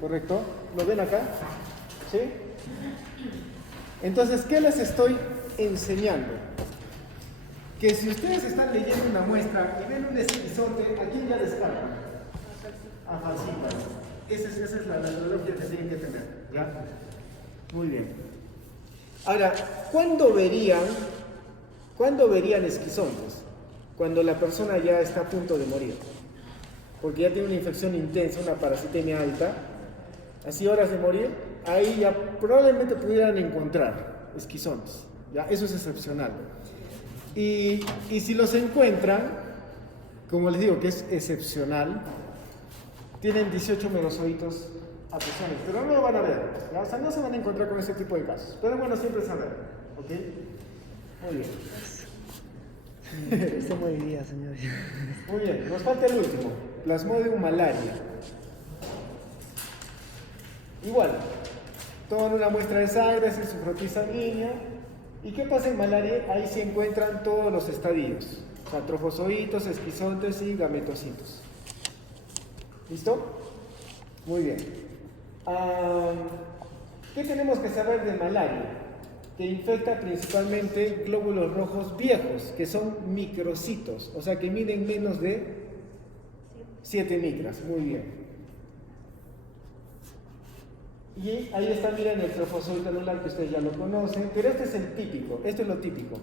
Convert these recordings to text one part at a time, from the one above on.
¿correcto? ¿Lo ven acá? ¿Sí? Entonces, ¿qué les estoy enseñando? Que si ustedes están leyendo una muestra y ven un esquizote, ¿a quién ya descargan? A falsíparo. Esa es la analogía que tienen que tener, ¿ya? Muy bien. Ahora, ¿cuándo verían esquizontes? Cuando la persona ya está a punto de morir. Porque ya tiene una infección intensa, una parasitemia alta, así horas de morir, ahí ya probablemente pudieran encontrar esquizontes. ¿Ya? Eso es excepcional. Y si los encuentran, como les digo que es excepcional, tienen 18 merozoitos acusados, pero no lo van a ver, ¿ya? O sea, no se van a encontrar con ese tipo de casos. Pero bueno, siempre saber, ¿ok? Muy bien. Esto moriría, señor. Muy bien, nos falta el último, Plasmodium malaria. Igual, toman una muestra de sangre, hacen su frotis sanguíneo. ¿Y qué pasa en malaria? Ahí se encuentran todos los estadios, o sea, trofozoitos, esquizontes y gametocitos. ¿Listo? Muy bien. ¿Qué tenemos que saber de malaria? Que infecta principalmente glóbulos rojos viejos, que son microcitos, o sea que miden menos de 7 micras. Muy bien. Y ahí está, miren, el trofozoito anular, que ustedes ya lo conocen, pero este es el típico, esto es lo típico.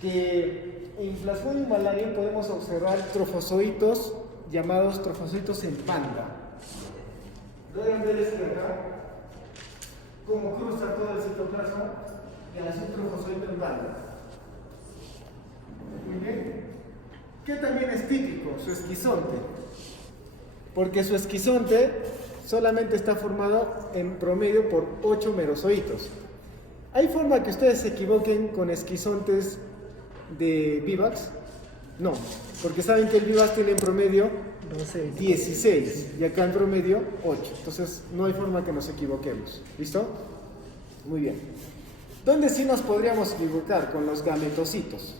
Que en Plasmodium malariae podemos observar trofozoitos llamados trofozoitos en banda. Pueden ver acá cómo cruza todo el citoplasma y hace un trofozoito en banda. Muy bien. ¿Qué también es típico? Su esquizonte. Porque su esquizonte solamente está formado en promedio por 8 merozoitos. ¿Hay forma que ustedes se equivoquen con esquizontes de Vivax? No, porque saben que el Vivax tiene en promedio 16 y acá en promedio 8. Entonces no hay forma que nos equivoquemos. ¿Listo? Muy bien. ¿Dónde sí nos podríamos equivocar? Con los gametocitos.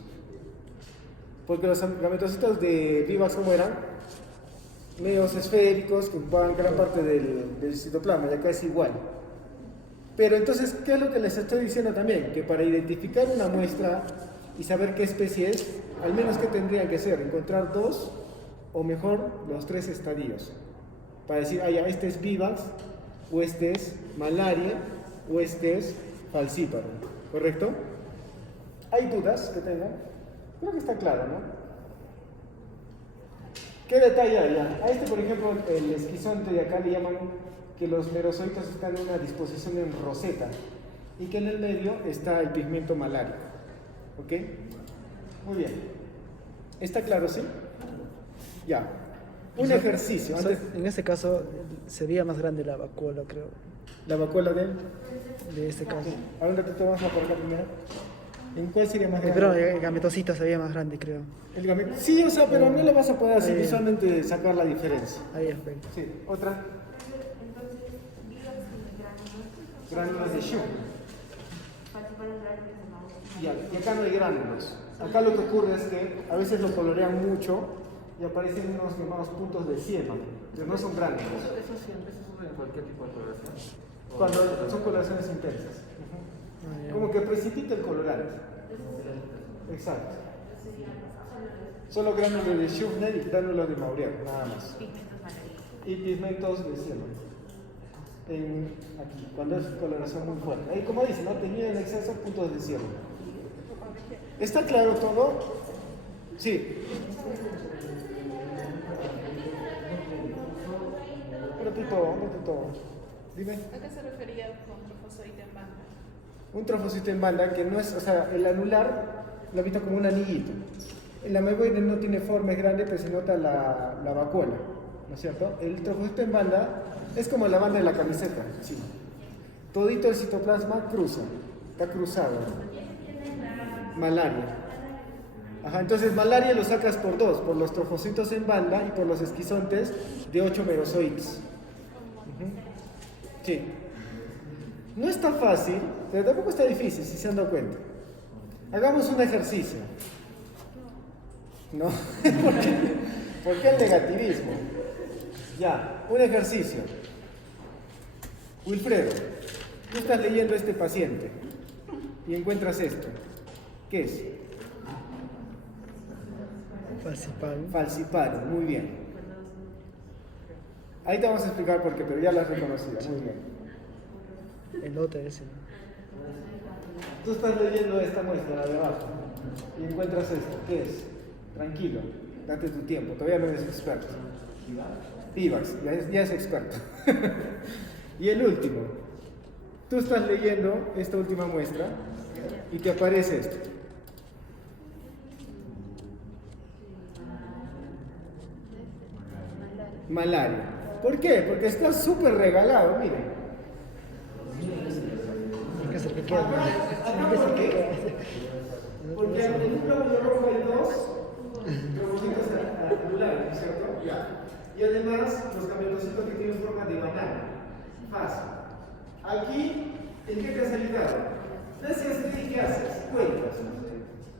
Porque los gametocitos de Vivax, ¿cómo eran? Medios esféricos que ocupaban gran parte del citoplasma, y acá es igual. Pero entonces, ¿qué es lo que les estoy diciendo también? Que para identificar una muestra y saber qué especie es, al menos que tendrían que ser, encontrar 2 o mejor los 3 estadios. Para decir, ah, ya, este es Vivax, o este es malaria, o este es falcíparo. ¿Correcto? ¿Hay dudas que tengan? Creo que está claro, ¿no? ¿Qué detalle hay? A este, por ejemplo, el esquizonte de acá le llaman que los merozoitos están en una disposición en roseta y que en el medio está el pigmento malárico. ¿Ok? Muy bien. ¿Está claro, sí? Ya. Un ejercicio. En este caso sería más grande la vacuola, creo. ¿La vacuola de este caso. ¿A dónde te tomas la por acá primero? ¿En cuál sería más grande? Pero el gametocito sería más grande, creo. El gameto. Sí, o sea, pero no le vas a poder así visualmente sacar la diferencia. Ahí es, perfecto. Sí, otra. Gránulos de Schuh. Y acá no hay gránulos. Acá lo que ocurre es que a veces lo colorean mucho y aparecen unos llamados puntos de siema, pero no son gránulos. ¿Eso sucede en cualquier tipo de coloración? Cuando son coloraciones intensas. Como que precipita el colorante. Exacto. Solo gránulos de Schuchner y gránulos de Maurier, nada más. Y pigmentos de cielo. Aquí, cuando es coloración muy fuerte. Ahí, como dicen, ¿no? Tenía en exceso puntos de cielo. ¿Está claro todo? Sí. Repito. Dime. ¿A qué se refería con trofozoite en banda? Un trofocito en banda que no es, o sea, el anular lo ha visto como un anillito. El amoeboide no tiene forma, es grande, pero se nota la vacuola, ¿no es cierto? El trofocito en banda es como la banda de la camiseta, sí. Todito el citoplasma cruza, está cruzado. Malaria. Ajá, entonces malaria lo sacas por 2, por los trofocitos en banda y por los esquizontes de 8 merozoites. Sí. No está fácil, pero tampoco está difícil, si se han dado cuenta. Hagamos un ejercicio. ¿No? ¿Por qué el negativismo? Ya, un ejercicio. Wilfredo, tú estás leyendo a este paciente y encuentras esto. ¿Qué es? Falciparum. Falciparum, muy bien. Ahí te vamos a explicar por qué, pero ya lo has reconocido, muy bien. El otro ese. Tú estás leyendo esta muestra, la de abajo, y encuentras esto. ¿Qué es? Tranquilo, date tu tiempo, todavía no eres experto. Vivax, ya es experto. Y el último, tú estás leyendo esta última muestra y te aparece esto. Malaria. ¿Por qué? Porque está súper regalado, miren. Hay que hacer que quede. Hay que hacer que quede. Porque en el glóbulo rojo hay dos tromocitos angulares, ¿no es cierto? Ya. Y además los gametocitos que tienen forma de banana. Fácil. Aquí, ¿en qué te has ayudado? Gracias, ¿qué haces? Cuentas.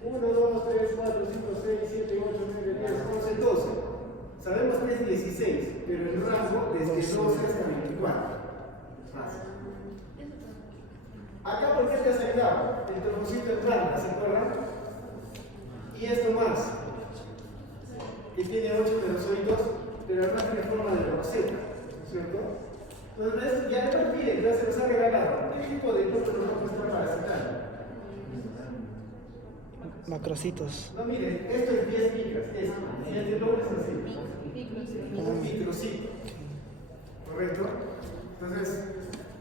1, 2, 3, 4, 5, 6, 7, 8, 9, 10, 11, 12. Sabemos que es 16, pero el rango desde 12 hasta 24. Fácil. Acá, ¿por qué te has ayudado? El tromocito en planta, ¿se acuerdan? Y esto más, que tiene 8 merosóitos, pero además tiene forma de roseta, ¿no es cierto? Entonces, ya no piden, ya se los ha regalado. ¿Qué tipo de glóbulo rojo está parasitario? Macrocitos. No, miren, esto es 10 micras, esto. Y el glóbulo es así. Un microcito. ¿Correcto? Entonces,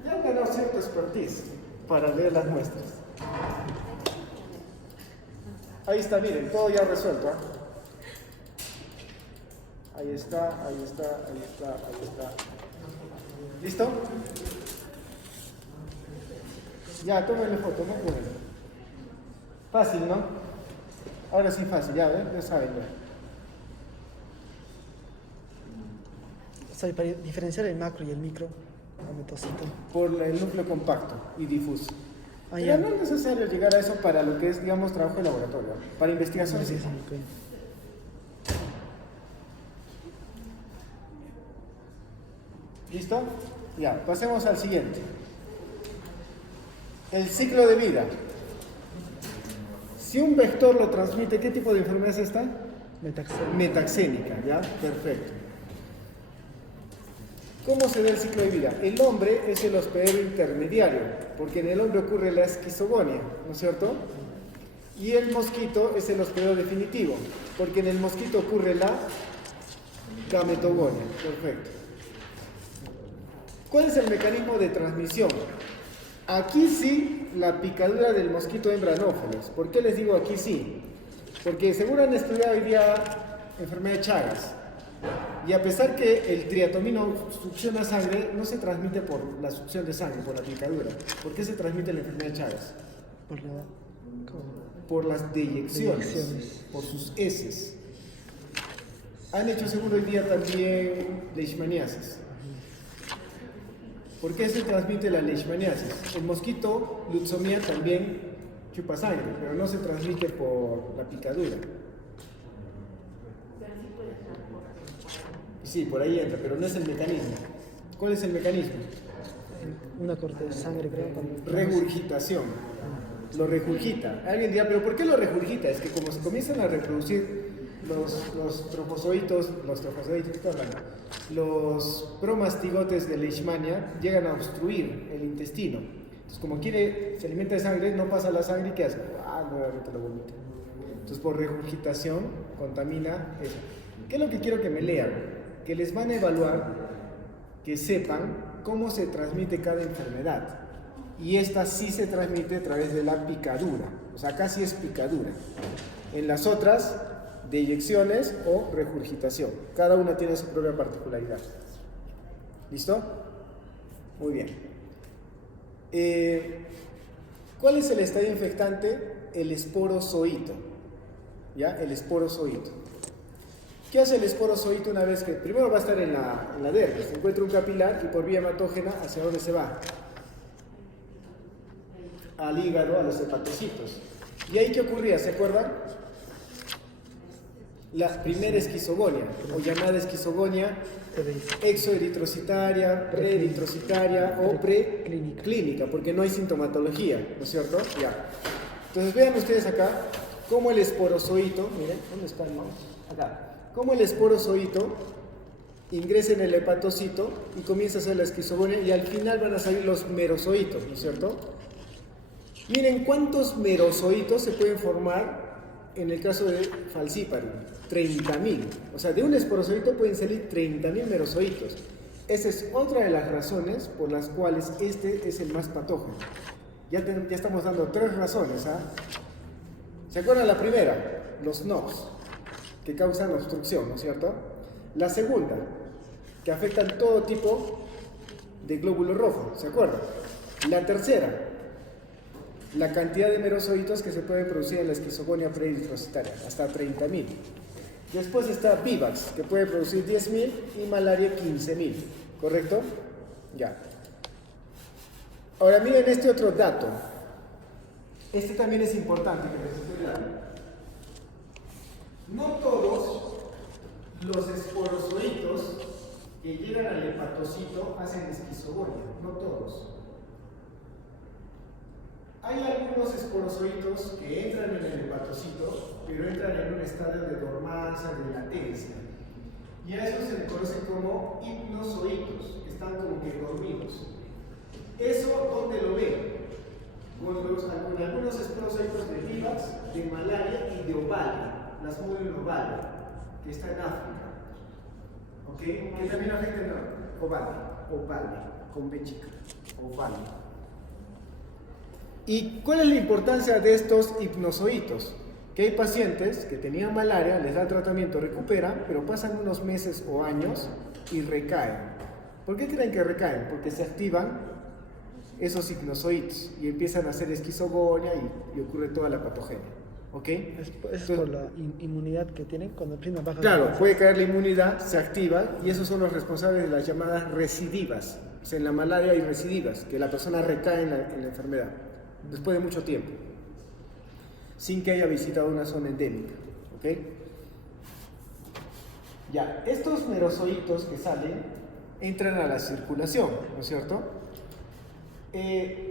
ya han ganado cierto expertise para leer las muestras. Ahí está, miren, todo ya resuelto. ¿Eh? Ahí está, ahí está, ahí está, ahí está. ¿Listo? Ya, tómenle foto, no pueden. Fácil, ¿no? Ahora sí fácil, ya ven, ya saben. Ya. O sea, para diferenciar el macro y el micro gametocito. Por el núcleo compacto y difuso. Ah, Pero ya. no es necesario llegar a eso para lo que es, digamos, trabajo de laboratorio. Para investigación, Sí, sí. sí, ok. ¿Listo? Ya, pasemos al siguiente. El ciclo de vida. Si un vector lo transmite, ¿qué tipo de enfermedad es esta? Metaxeno. Metaxénica, ¿ya? Perfecto. ¿Cómo se da el ciclo de vida? El hombre es el hospedero intermediario, porque en el hombre ocurre la esquizogonia, ¿no es cierto? Y el mosquito es el hospedero definitivo, porque en el mosquito ocurre la gametogonia. Perfecto. ¿Cuál es el mecanismo de transmisión? Aquí sí, la picadura del mosquito hembra Anopheles. ¿Por qué les digo aquí sí? Porque seguro han estudiado hoy día enfermedad de Chagas. Y a pesar que el triatomino succiona sangre, no se transmite por la succión de sangre, por la picadura. ¿Por qué se transmite la enfermedad de Chagas? Por la. ¿Cómo? Por las deyecciones, Deyecciones. por sus heces. Han hecho seguro hoy día también leishmaniasis. ¿Por qué se transmite la leishmaniasis? El mosquito Lutzomia también chupa sangre, pero no se transmite por la picadura. Sí, por ahí entra, pero no es el mecanismo. ¿Cuál es el mecanismo? Una corte de sangre, creo. Cuando... Regurgitación. Lo regurgita. Alguien dirá, ¿pero por qué lo regurgita? Es que como se comienzan a reproducir los trofozoitos, ¿qué estoy hablando? Los promastigotes de Leishmania llegan a obstruir el intestino. Entonces, como se alimenta de sangre, no pasa la sangre y ¿qué hace? Nuevamente lo vomita. Entonces, por regurgitación, contamina eso. ¿Qué es lo que quiero que me lean? Que les van a evaluar, que sepan cómo se transmite cada enfermedad. Y esta sí se transmite a través de la picadura. O sea, acá sí es picadura. En las otras, deyecciones o regurgitación. Cada una tiene su propia particularidad. ¿Listo? Muy bien. ¿Cuál es el estadio infectante? El esporozoito. ¿Ya? El esporozoito. ¿Qué hace el esporozoito una vez que... Primero va a estar en la dermis, se encuentra un capilar y por vía hematógena, ¿hacia dónde se va? Al hígado, a los hepatocitos. ¿Y ahí qué ocurría? ¿Se acuerdan? La primera esquizogonia, o llamada esquizogonia exoeritrocitaria, preeritrocitaria o preclínica, porque no hay sintomatología, ¿no es cierto? Ya. Entonces vean ustedes acá cómo el esporozoito, miren, ¿dónde está el mouse? Acá. Cómo el esporozoito ingresa en el hepatocito y comienza a hacer la esquizogonia y al final van a salir los merozoitos, ¿no es cierto? Miren cuántos merozoitos se pueden formar en el caso de Falciparum, 30.000. O sea, de un esporozoito pueden salir 30.000 merozoitos. Esa es otra de las razones por las cuales este es el más patógeno. Ya estamos dando 3 razones. ¿Ah? ¿Se acuerdan la primera? Los NOx, que causan obstrucción, ¿no es cierto? La segunda, que afectan todo tipo de glóbulo rojo, ¿se acuerdan? La tercera, la cantidad de merozoitos que se pueden producir en la esquizogonia preeritrocitaria, hasta 30.000. Después está Vivax, que puede producir 10.000 y malaria 15.000, ¿correcto? Ya. Ahora miren este otro dato. Este también es importante que les estoy dando. No todos los esporozoitos que llegan al hepatocito hacen esquizogonia, no todos. Hay algunos esporozoitos que entran en el hepatocito, pero entran en un estadio de dormancia, de latencia. Y a eso se le conoce como hipnozoitos, que están como que dormidos. ¿Eso dónde lo ven? Con algunos esporozoitos de Vivax, de malaria y de Ovalia, las Ovalia, que está en África. ¿Ok? Que también afectan a Ovalia, con B chica, Ovalia. ¿Y cuál es la importancia de estos hipnozoitos? Que hay pacientes que tenían malaria, les da tratamiento, recuperan, pero pasan unos meses o años y recaen. ¿Por qué creen que recaen? Porque se activan esos hipnozoitos y empiezan a hacer esquizogonia y ocurre toda la patogenia. ¿Ok? Es por la inmunidad que tienen cuando tienen baja. Claro, puede caer la inmunidad, se activa y esos son los responsables de las llamadas recidivas. O sea, en la malaria hay recidivas, que la persona recae en la enfermedad después de mucho tiempo, sin que haya visitado una zona endémica. ¿Ok? Ya, estos merozoitos que salen entran a la circulación, ¿no es cierto?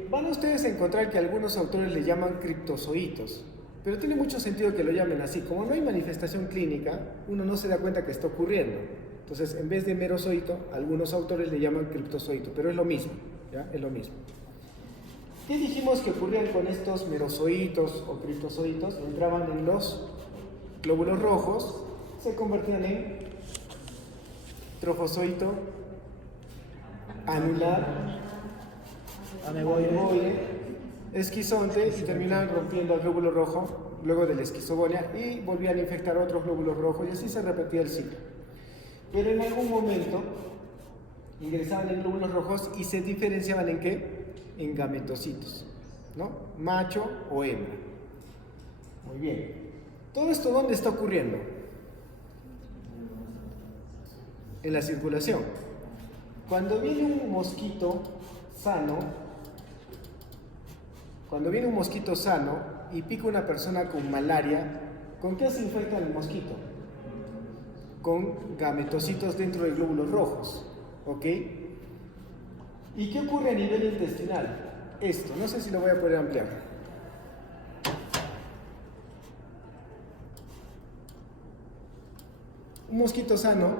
Van ustedes a encontrar que algunos autores le llaman criptozoitos, pero tiene mucho sentido que lo llamen así. Como no hay manifestación clínica, uno no se da cuenta que está ocurriendo. Entonces, en vez de merozoito, algunos autores le llaman criptozoito, pero es lo mismo, ¿ya? Es lo mismo. ¿Qué dijimos que ocurrían con estos merozoitos o criptozoitos? Entraban en los glóbulos rojos, se convertían en trofozoito anular, ameboide, esquizonte y terminaban rompiendo el glóbulo rojo luego de la esquizogonia y volvían a infectar otros glóbulos rojos y así se repetía el ciclo. Pero en algún momento ingresaban en glóbulos rojos y se diferenciaban en ¿qué? En gametocitos, ¿no? Macho o hembra. Muy bien. ¿Todo esto dónde está ocurriendo? En la circulación. Cuando viene un mosquito sano, y pica una persona con malaria, ¿con qué se infecta el mosquito? Con gametocitos dentro de glóbulos rojos, ¿ok? ¿Y qué ocurre a nivel intestinal? Esto, no sé si lo voy a poder ampliar. Un mosquito sano,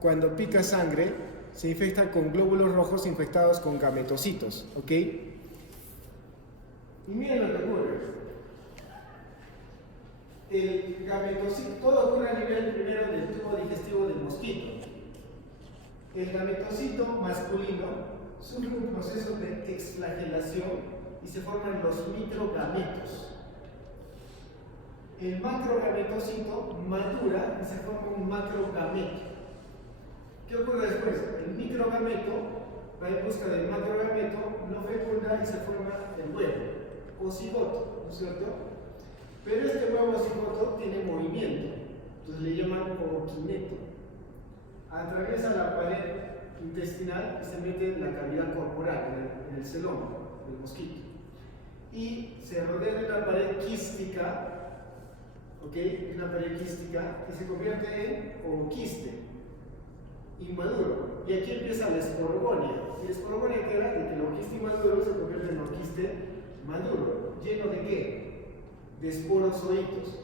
cuando pica sangre, se infecta con glóbulos rojos infectados con gametocitos, ¿ok? Y miren lo que ocurre. El gametocito, todo ocurre a nivel primero del tubo digestivo del mosquito. El gametocito masculino sufre un proceso de exflagelación y se forman los microgametos. El macrogametocito madura y se forma un macrogameto. ¿Qué ocurre después? El microgameto va en busca del macrogameto, lo fecunda y se forma el huevo o cigoto, ¿no es cierto? Pero este huevo o cigoto tiene movimiento, entonces le llaman ookineto. Atraviesa la pared intestinal y se mete en la cavidad corporal, en el celoma del mosquito. Y se rodea de una pared quística, ¿ok? Una pared quística que se convierte en ooquiste. inmaduro. Y aquí empieza la esporogonia. ¿Y la esporogonia qué era? De que el oquiste inmaduro se convierte en oquiste maduro. ¿Lleno de qué? De esporozoitos.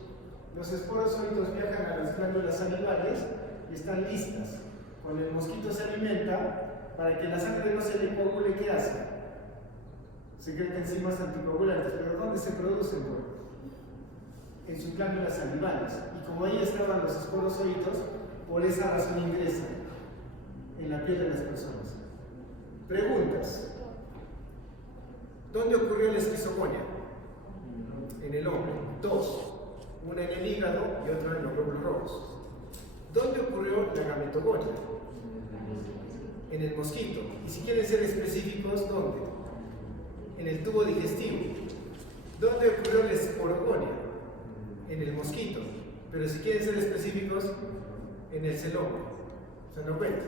Los esporozoitos viajan a las glándulas salivales y están listas. Cuando el mosquito se alimenta, para que la sangre no se le coagule, ¿qué hace? Secreta enzimas anticoagulantes. ¿Pero dónde se producen? En sus glándulas salivales. Y como ahí estaban los esporozoitos, por esa razón ingresan en la piel de las personas. Preguntas. ¿Dónde ocurrió la esquizogonia? En el hombre. 2. Una en el hígado y otra en los glóbulos rojos. ¿Dónde ocurrió la gametogonia? En el mosquito. Y si quieren ser específicos, ¿dónde? En el tubo digestivo. ¿Dónde ocurrió la esporogonia? En el mosquito. Pero si quieren ser específicos, en el celoma. ¿Se dan cuenta?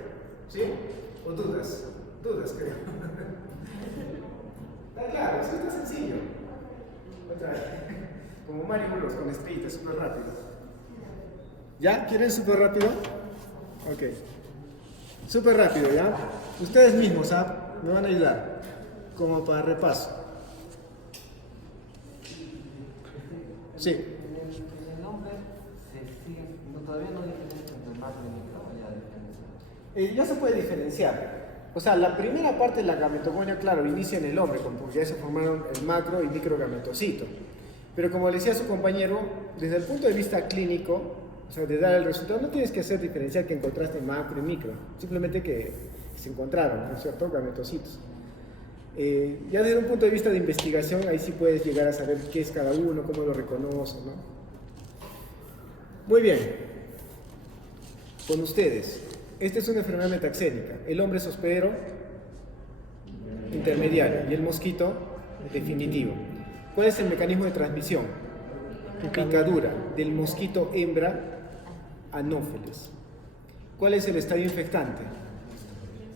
¿Sí? ¿O dudas? Dudas, creo. Está claro, eso está sencillo. Otra vez. Como Mario Bros con estrellitas, súper rápido. ¿Ya? ¿Quieren súper rápido? Ok. Súper rápido, ¿ya? Ustedes mismos, ¿ah? Me van a ayudar. Como para repaso. Sí. En el nombre todavía no diferencia entre macro y micro, ya diferencia. Ya se puede diferenciar. O sea, la primera parte de la gametogonia, claro, inicia en el hombre, porque ya se formaron el macro y micro gametocito. Pero como le decía su compañero, desde el punto de vista clínico, o sea, de dar el resultado, no tienes que hacer diferenciar que encontraste macro y micro, simplemente que se encontraron, ¿no es cierto?, gametocitos. Ya desde un punto de vista de investigación, ahí sí puedes llegar a saber qué es cada uno, cómo lo reconoce, ¿no? Muy bien. Con ustedes. Esta es una enfermedad metaxénica. El hombre es hospedero intermediario y el mosquito definitivo. ¿Cuál es el mecanismo de transmisión? Picadura del mosquito hembra Anófeles. ¿Cuál es el estadio infectante?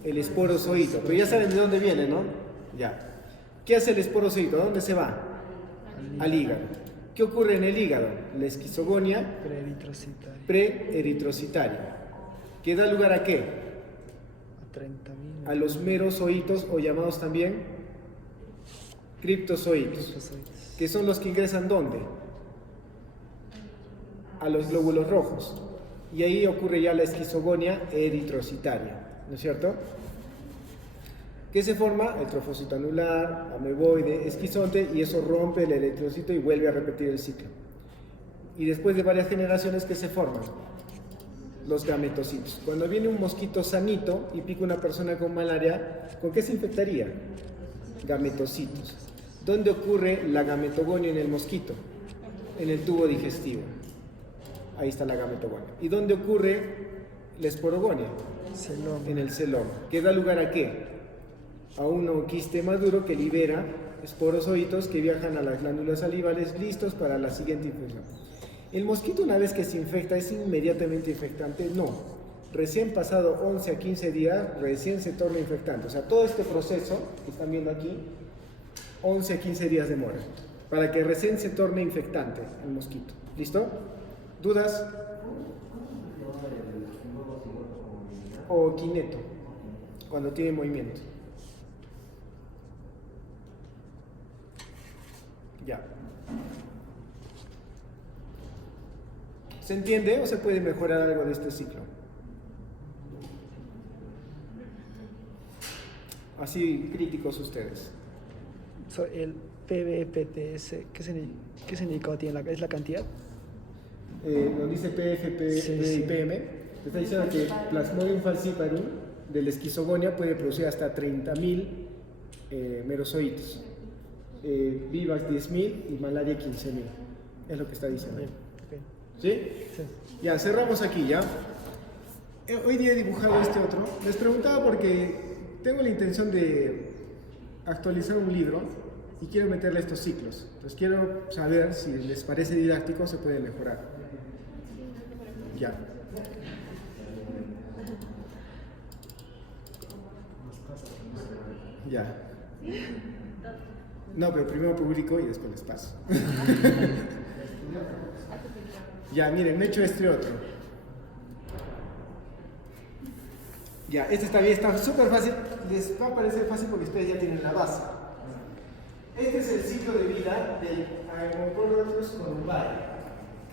El esporozoito. Pero ya saben de dónde viene, ¿no? Ya. ¿Qué hace el esporozoito? ¿A dónde se va? Al hígado. ¿Qué ocurre en el hígado? La esquizogonia preeritrocitaria. ¿Que da lugar a qué? A 30.000. A los merozoitos, o llamados también criptozoitos, que son los que ingresan ¿dónde? A los glóbulos rojos. Y ahí ocurre ya la esquizogonia eritrocitaria, ¿no es cierto? ¿Qué se forma? El trofocito anular, ameboide, esquizonte, y eso rompe el eritrocito y vuelve a repetir el ciclo. Y después de varias generaciones, ¿qué se forman? Los gametocitos. Cuando viene un mosquito sanito y pica una persona con malaria, ¿con qué se infectaría? Gametocitos. ¿Dónde ocurre la gametogonia en el mosquito? En el tubo digestivo. Ahí está la gametogonia. ¿Y dónde ocurre la esporogonia? Celoma. En el celoma. ¿Que da lugar a qué? A un oquiste maduro que libera esporozoitos que viajan a las glándulas salivales listos para la siguiente infección. ¿El mosquito una vez que se infecta es inmediatamente infectante? No. Recién pasado 11 a 15 días, recién se torna infectante. O sea, todo este proceso que están viendo aquí, 11 a 15 días demora para que recién se torne infectante el mosquito. ¿Listo? ¿Dudas? O kineto, cuando tiene movimiento. Ya. ¿Se entiende o se puede mejorar algo de este ciclo? Así críticos ustedes. El PBPTS, ¿qué significado tiene? ¿Es la cantidad? Nos dice PF, Sí, y sí. PM. Te está diciendo que Plasmodium falciparum de la esquizogonia puede producir hasta 30.000 merozoitos. Vivax 10.000 y malaria 15.000. Es lo que está diciendo. Bien, ok. ¿Sí? Sí. Ya, cerramos aquí, ¿ya? Hoy día he dibujado este otro. Les preguntaba porque tengo la intención de actualizar un libro y quiero meterle estos ciclos. Entonces quiero saber si les parece didáctico, se puede mejorar. Ya. Ya. No, pero primero publico y después les paso. Ya, miren, me he hecho este otro. Ya, este también está súper fácil, les va a parecer fácil porque ustedes ya tienen la base. Este es el ciclo de vida del Haemochondrotus columbae,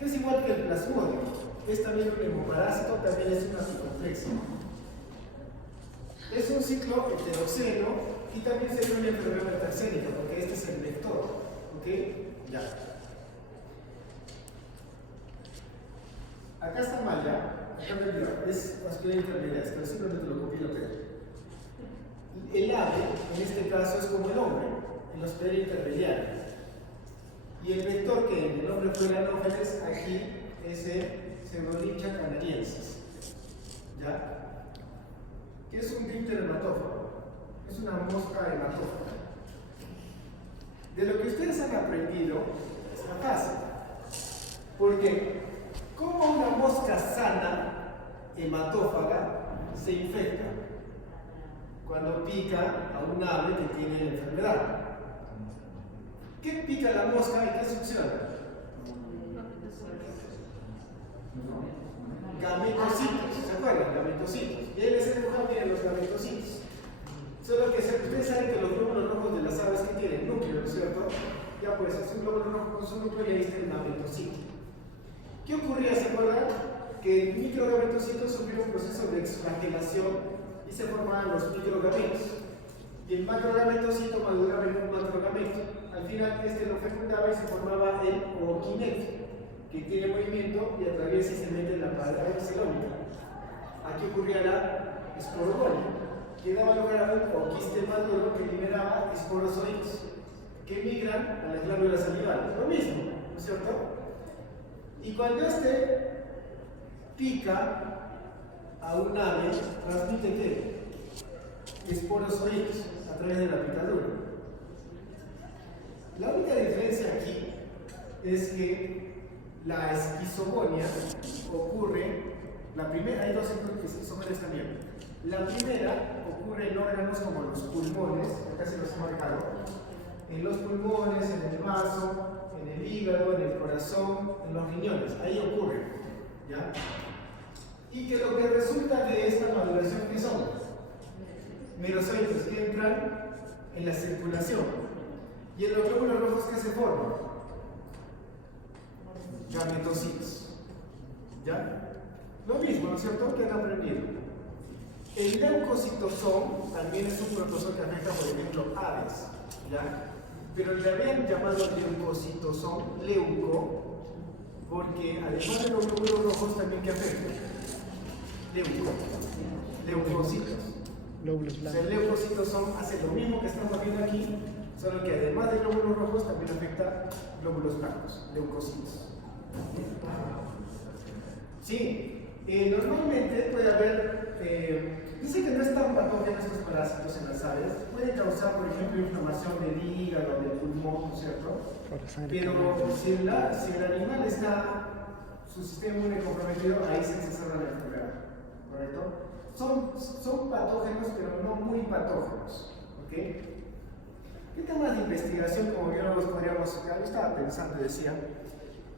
que es igual que el plasmodio. Es también un hemoparásito, también es una circunflexa. Es un ciclo heteroceno y también sería una enfermedad metaxénica, porque este es el vector. ¿Ok? Ya. Acá está mal, ya. Acá me olvidó. Es vascular intermediaria, pero simplemente lo copié y lo pegué. El ave, en este caso, es como el hombre, el hospedero intermediario. Y el vector que en el hombre fue el Anopheles, aquí es el Pseudolichia canariensis. ¿Ya? ¿Qué es un díptero hematófago? Es una mosca hematófaga. De lo que ustedes han aprendido, está fácil. Porque, ¿cómo una mosca sana, hematófaga, se infecta? Cuando pica a un ave que tiene la enfermedad. ¿Qué pica la mosca y qué succiona? Gametocitos, ¿se acuerdan? Gametocitos. Y él es el dibujado tiene los gametocitos. Solo que ustedes saben que los glóbulos rojos de las aves que tienen núcleo, ¿no es cierto? Ya pues, es un glóbulo rojo con su núcleo y ahí está el gametocito. ¿Qué ocurría? ¿Se acuerdan? Que el microgametocito sufrió un proceso de exflagelación y se formaban los microgametos. Y el macrogametocito maduraba en un macrogameto. Al final este lo fecundaba y se formaba el ookineto, que tiene movimiento y atraviesa y se mete en la pared xilómica. Aquí ocurría la esporogonia, que daba lugar a un ooquiste maduro que liberaba esporozoides, que migran a las glándulas salivales. Lo mismo, ¿no es cierto? Y cuando este pica a un ave, transmite ¿qué? Esporozoides a través de la picadura. La única diferencia aquí es que la esquizogonia ocurre, la primera, hay dos esquizogonias también. La primera ocurre en órganos como los pulmones, acá se los he marcado, en los pulmones, en el vaso, en el hígado, en el corazón, en los riñones, ahí ocurre, ¿ya? Y que lo que resulta de esta maduración, ¿qué son? Merozoides que entran en la circulación. Y en los glóbulos rojos, ¿qué se forman? Gametocitos. ¿Ya? Lo mismo, ¿no es cierto? Que han aprendido. El leucocitosón también es un protozoo que afecta, por ejemplo, aves. ¿Ya? Pero le habían llamado leucocitosón leuco porque además de los glóbulos rojos también que afectan. Leucocitos. Glóbulos O sea, blancos. el leucocitosón hace lo mismo que estamos viendo aquí, solo que además de glóbulos rojos también afecta glóbulos blancos, leucocitos. Sí, normalmente puede haber, dice que no es tan patógeno estos parásitos en las aves, puede causar, por ejemplo, inflamación del hígado, del pulmón, ¿no es cierto? Pero si el animal está, su sistema inmune comprometido, ahí se exacerba la enfermedad, ¿correcto? Son patógenos, pero no muy patógenos, ¿ok? ¿Qué temas de investigación como biólogos podríamos sacar? Yo estaba pensando, decía,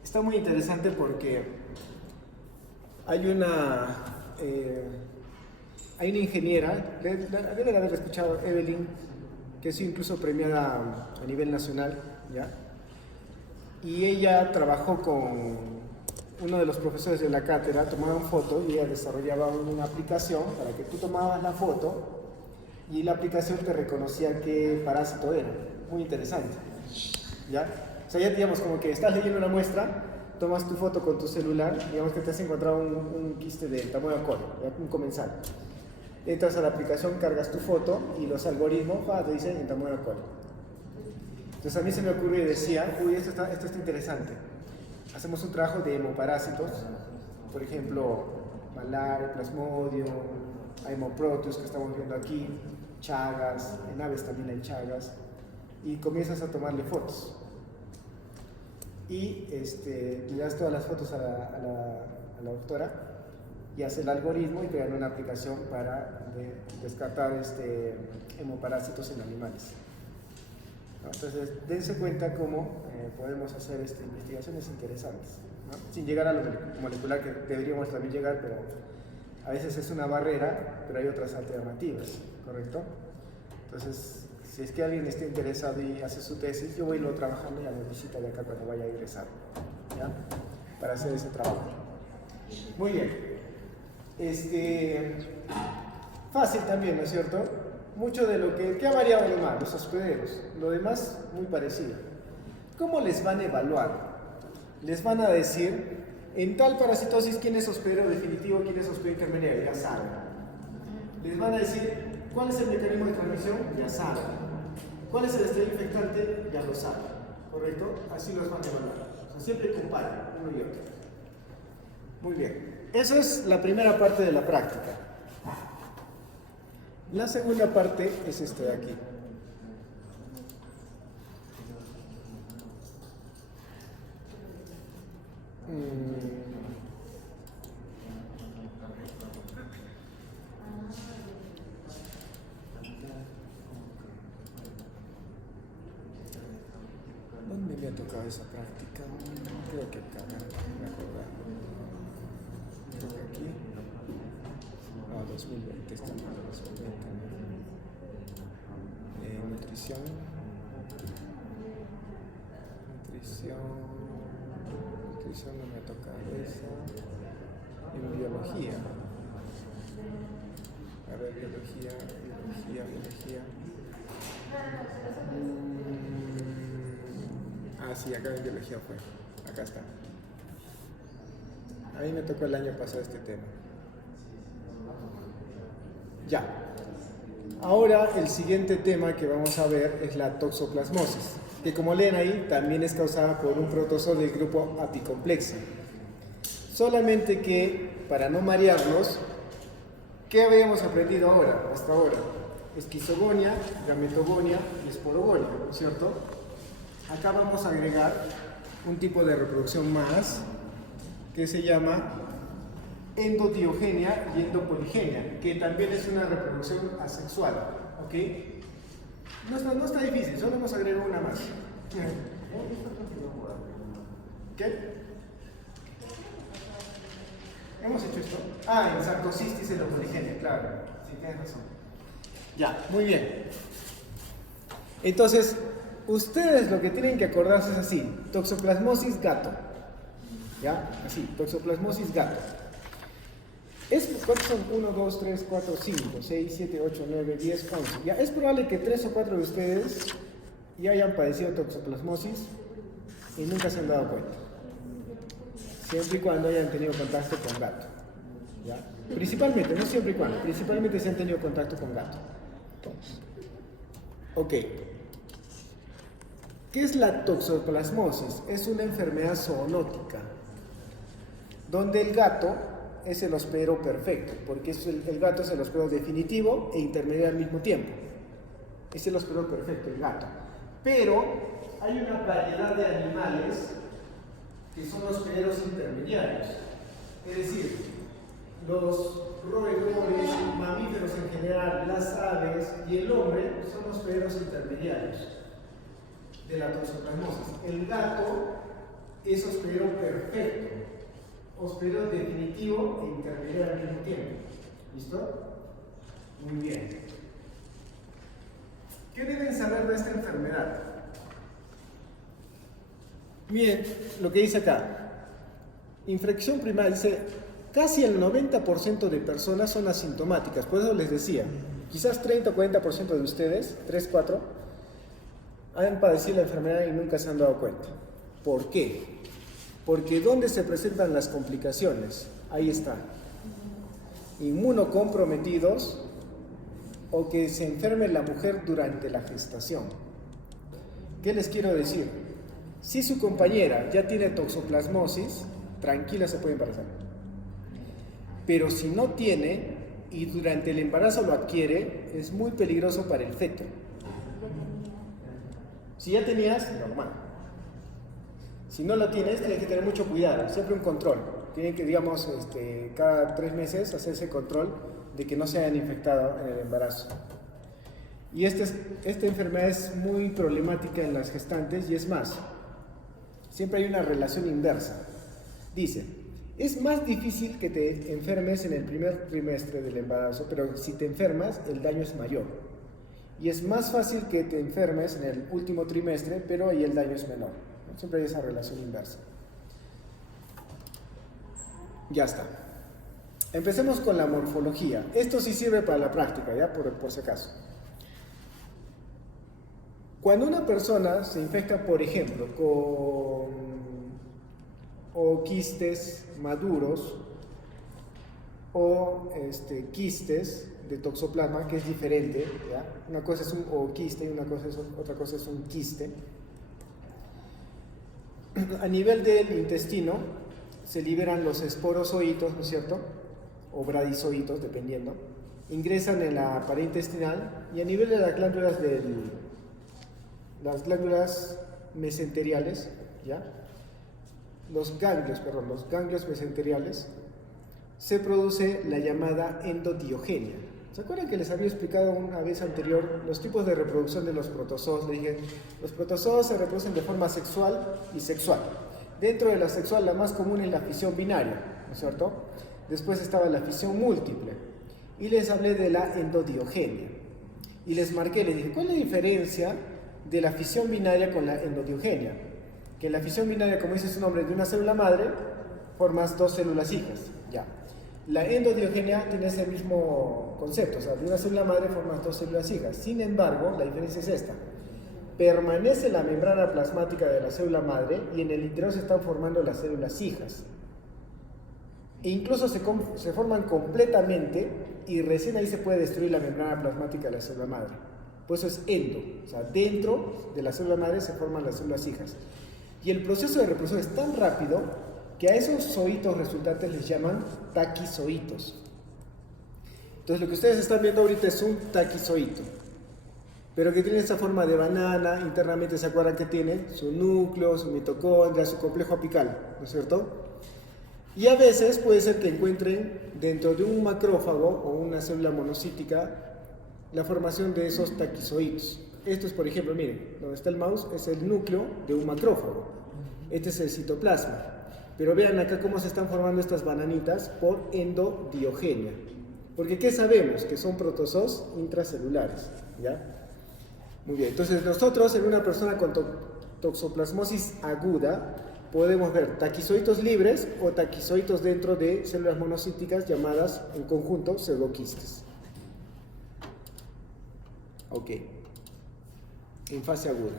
está muy interesante porque hay una ingeniera, deben haber escuchado, Evelyn, que es incluso premiada a nivel nacional, ¿ya? Y ella trabajó con uno de los profesores de la cátedra, tomaban fotos y ella desarrollaba una aplicación para que tú tomabas la foto y la aplicación te reconocía qué parásito era. Muy interesante, ¿ya? O sea, ya digamos como que estás leyendo una muestra, tomas tu foto con tu celular, digamos que te has encontrado un quiste de tamaño colo, un comensal. Entras a la aplicación, cargas tu foto y los algoritmos te dicen en tamaño colo. Entonces a mí se me ocurrió y decía, uy, esto está interesante. Hacemos un trabajo de hemoparásitos, por ejemplo, malaria, plasmodio, Haemoproteus que estamos viendo aquí, chagas, en aves también hay chagas, y comienzas a tomarle fotos. Y le das todas las fotos a la doctora y hace el algoritmo y crean una aplicación para descartar hemoparásitos en animales. ¿No? Entonces, dense cuenta cómo podemos hacer investigaciones interesantes, ¿no? Sin llegar a lo molecular, que deberíamos también llegar, pero A veces es una barrera, pero hay otras alternativas, ¿correcto? Entonces, si es que alguien está interesado y hace su tesis, yo voy a irlo trabajando y a mi visita de acá cuando vaya a egresar, ¿ya? Para hacer ese trabajo. Muy bien. Fácil también, ¿no es cierto? Mucho de lo que ha variado nomás, los hospederos. Lo demás, muy parecido. ¿Cómo les van a evaluar? Les van a decir, en tal parasitosis, ¿quién es hospedero definitivo, quién es hospedero intermediario? Ya saben. Les van a decir, ¿cuál es el mecanismo de transmisión? Ya saben. ¿Cuál es el estilo infectante? Ya lo saben. ¿Correcto? Así los van a evaluar. O sea, siempre comparen uno y otro. Muy bien. Esa es la primera parte de la práctica. La segunda parte es esta de aquí. ¿Dónde me ha tocado esa práctica? Creo que acá, no me acuerdo. Creo que aquí. 2020, está mal, 2020. Nutrición. Nutrición no me ha tocado esa. En biología. A ver, biología. Sí, acá en biología fue. Acá está. A mí me tocó el año pasado este tema. Ya. Ahora el siguiente tema que vamos a ver es la toxoplasmosis, que como leen ahí también es causada por un protozoo del grupo Apicomplexa. Solamente que, para no marearnos, ¿qué habíamos aprendido hasta ahora? Esquizogonia, gametogonia y esporogonia, ¿no es cierto? Acá vamos a agregar un tipo de reproducción más que se llama endodiogenia y endopoligenia, que también es una reproducción asexual, ¿ok? No está difícil, solo hemos agregado una más. ¿Qué? ¿Hemos hecho esto? En sarcocistis endopoligenia, claro, sí, tienes razón. Ya, muy bien. Entonces, ustedes lo que tienen que acordarse es así: toxoplasmosis gato. ¿Ya? Así, toxoplasmosis gato. ¿Cuántos son? 1, 2, 3, 4, 5, 6, 7, 8, 9, 10, 11. Ya, es probable que 3 o 4 de ustedes ya hayan padecido toxoplasmosis y nunca se han dado cuenta. Siempre y cuando hayan tenido contacto con gato. ¿Ya? Principalmente, no siempre y cuando, principalmente si han tenido contacto con gato. Todos. Ok. ¿Qué es la toxoplasmosis? Es una enfermedad zoonótica, donde el gato es el hospedero perfecto, porque el gato es el hospedero definitivo e intermedio al mismo tiempo. Es el hospedero perfecto, el gato. Pero hay una variedad de animales que son hospederos intermediarios. Es decir, los roedores, mamíferos en general, las aves y el hombre son hospederos intermediarios de la toxoplasmosis. El gato es hospedero perfecto, hospedero definitivo e intermediario al mismo tiempo. ¿Listo? Muy bien. ¿Qué deben saber de esta enfermedad? Miren lo que dice acá. Infección primaria, dice, casi el 90% de personas son asintomáticas. Por eso les decía, quizás 30 o 40% de ustedes, 3, 4, han padecido la enfermedad y nunca se han dado cuenta. ¿Por qué? Porque ¿dónde se presentan las complicaciones? Ahí está. Inmunocomprometidos o que se enferme la mujer durante la gestación. ¿Qué les quiero decir? Si su compañera ya tiene toxoplasmosis, tranquila, se puede embarazar. Pero si no tiene y durante el embarazo lo adquiere, es muy peligroso para el feto. Si ya tenías, normal. Si no lo tienes, tienes que tener mucho cuidado, siempre un control. Tienen que, digamos, cada 3 meses hacerse control de que no se hayan infectado en el embarazo. Y esta enfermedad es muy problemática en las gestantes y es más, siempre hay una relación inversa. Dice, Es más difícil que te enfermes en el primer trimestre del embarazo, pero si te enfermas, el daño es mayor. Y es más fácil que te enfermes en el último trimestre, pero ahí el daño es menor. Siempre hay esa relación inversa. Ya está. Empecemos con la morfología. Esto sí sirve para la práctica, ya por si acaso. Cuando una persona se infecta, por ejemplo, con quistes maduros o quistes de toxoplasma, que es diferente, ¿ya? Una cosa es un ooquiste y otra cosa es un quiste. A nivel del intestino se liberan los esporozoitos, ¿no es cierto? O bradizoitos, dependiendo. Ingresan en la pared intestinal y a nivel de las glándulas mesenteriales, ¿ya? Los ganglios mesenteriales, se produce la llamada endodiogenia. ¿Se acuerdan que les había explicado una vez anterior los tipos de reproducción de los protozoos? Les dije, los protozoos se reproducen de forma sexual y sexual. Dentro de la sexual, la más común es la fisión binaria, ¿no es cierto? Después estaba la fisión múltiple. Y les hablé de la endodiogenia. Y les marqué, les dije, ¿cuál es la diferencia de la fisión binaria con la endodiogenia? Que la fisión binaria, como dice su nombre, de una célula madre, formas dos células hijas, ya. La endodiogenia tiene ese mismo concepto, o sea, de una célula madre formas dos células hijas. Sin embargo, la diferencia es esta. Permanece la membrana plasmática de la célula madre y en el interior se están formando las células hijas. E incluso se forman completamente y recién ahí se puede destruir la membrana plasmática de la célula madre. Por eso es endo, o sea, dentro de la célula madre se forman las células hijas. Y el proceso de reproducción es tan rápido que a esos zoitos resultantes les llaman taquizoitos. Entonces lo que ustedes están viendo ahorita es un taquizoito, pero que tiene esta forma de banana. Internamente se acuerdan que tiene su núcleo, su mitocondria, su complejo apical, ¿no es cierto? Y a veces puede ser que encuentren dentro de un macrófago o una célula monocítica la formación de esos taquizoitos. Esto es, por ejemplo, miren, donde está el mouse es el núcleo de un macrófago. Este es el citoplasma. Pero vean acá cómo se están formando estas bananitas por endodiogenia. Porque ¿qué sabemos? Que son protozoos intracelulares, ¿ya? Muy bien, entonces nosotros en una persona con toxoplasmosis aguda podemos ver taquizoitos libres o taquizoitos dentro de células monocíticas llamadas en conjunto pseudoquistes. Ok, en fase aguda.